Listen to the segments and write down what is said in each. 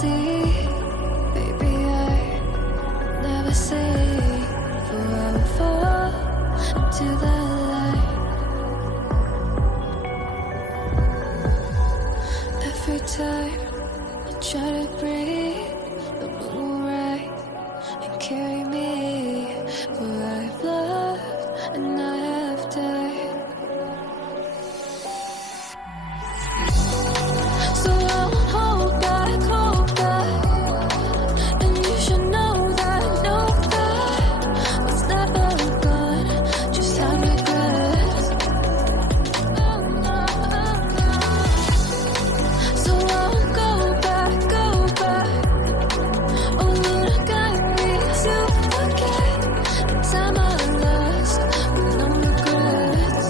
see, baby, I never say, for I will fall into the light. Every time I try to breathe, the moon will rise and carry me where I've loved and I have died. So I'll hold back, and you should know that what's never gone just have regrets. So I'll go back, oh look at me to forget the time I lost with no regrets,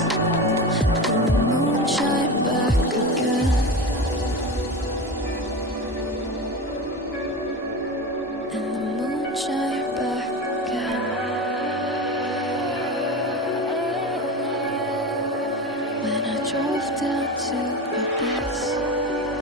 and the moon shine back again. And the moon shine back again. When I drove down to Abyss.